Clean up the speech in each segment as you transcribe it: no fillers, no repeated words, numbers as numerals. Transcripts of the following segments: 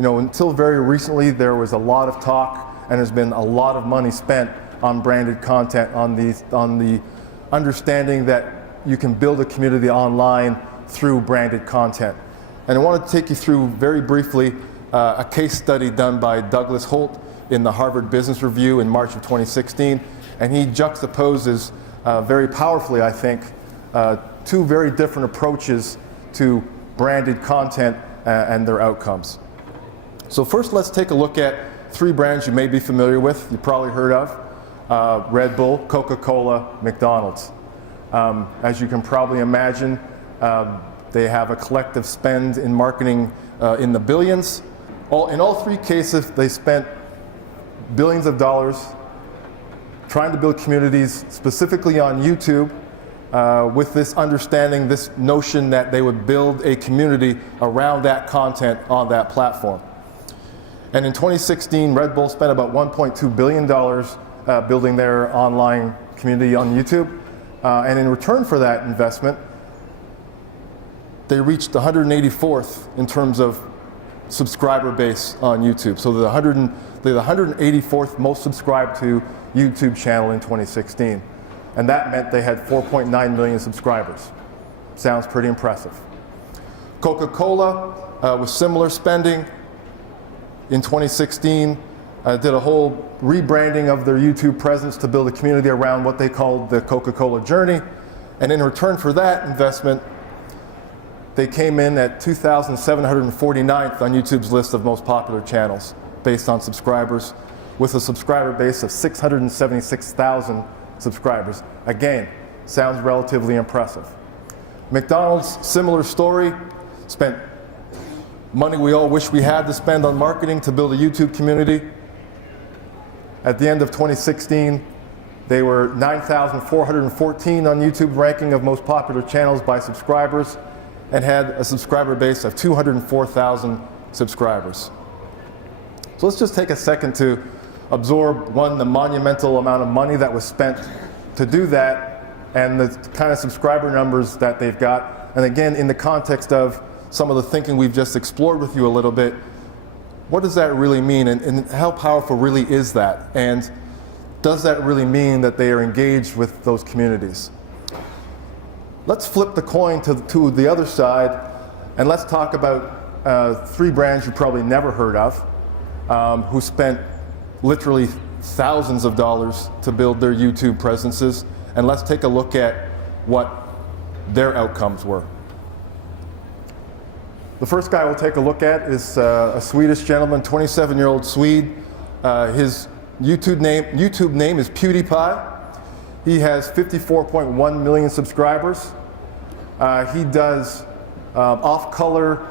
until very recently, there was a lot of talk and there's been a lot of money spent on branded content, on the understanding that you can build a community online through branded content. And I want to take you through very briefly a case study done by Douglas Holt in the Harvard Business Review in March of 2016. And he juxtaposes very powerfully, I think, two very different approaches to branded content and their outcomes. So first, let's take a look at three brands you may be familiar with, you've probably heard of: Red Bull, Coca-Cola, McDonald's. As you can probably imagine, they have a collective spend in marketing in the billions. In all three cases, they spent billions of dollars trying to build communities specifically on YouTube with this understanding, this notion that they would build a community around that content on that platform. And in 2016, Red Bull spent about $1.2 billion building their online community on YouTube. And in return for that investment, they reached 184th in terms of subscriber base on YouTube. So they're the 184th most subscribed to YouTube channel in 2016. And that meant they had 4.9 million subscribers. Sounds pretty impressive. Coca-Cola, with similar spending in 2016, did a whole rebranding of their YouTube presence to build a community around what they called the Coca-Cola journey. And in return for that investment, they came in at 2,749th on YouTube's list of most popular channels based on subscribers, with a subscriber base of 676,000 subscribers. Again, sounds relatively impressive. McDonald's, similar story, spent money we all wish we had to spend on marketing to build a YouTube community. At the end of 2016, they were 9,414 on YouTube ranking of most popular channels by subscribers, and had a subscriber base of 204,000 subscribers. So let's just take a second to absorb, one, the monumental amount of money that was spent to do that, and the kind of subscriber numbers that they've got. And again, in the context of some of the thinking we've just explored with you a little bit, what does that really mean, and how powerful really is that? And does that really mean that they are engaged with those communities? Let's flip the coin to the other side, and let's talk about three brands you probably never heard of, who spent literally thousands of dollars to build their YouTube presences, and let's take a look at what their outcomes were. The first guy we'll take a look at is a Swedish gentleman, 27-year-old Swede. His YouTube name is PewDiePie. He has 54.1 million subscribers. He does off-color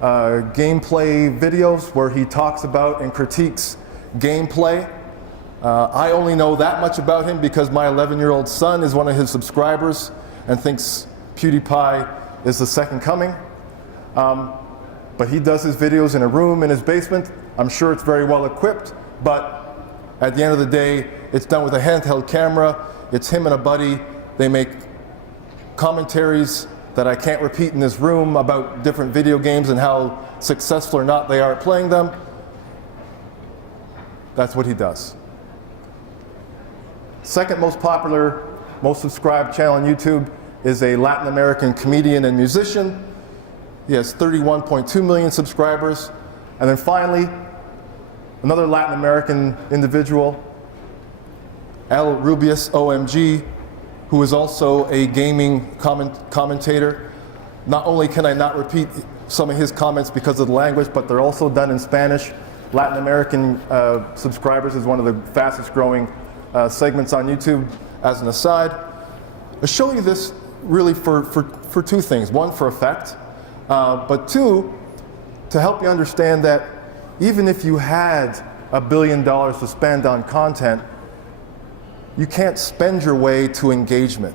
gameplay videos where he talks about and critiques gameplay. I only know that much about him because my 11-year-old son is one of his subscribers and thinks PewDiePie is the second coming. But he does his videos in a room in his basement. I'm sure it's very well equipped, but at the end of the day, it's done with a handheld camera. It's him and a buddy. They make commentaries that I can't repeat in this room about different video games and how successful or not they are at playing them. That's what he does. Second most popular, most subscribed channel on YouTube is a Latin American comedian and musician. He has 31.2 million subscribers. And then finally, another Latin American individual, El Rubius OMG, who is also a gaming commentator. Not only can I not repeat some of his comments because of the language, but they're also done in Spanish. Latin American subscribers is one of the fastest growing segments on YouTube, as an aside. I show you this really for two things. One, for effect, but two, to help you understand that even if you had $1 billion to spend on content, you can't spend your way to engagement.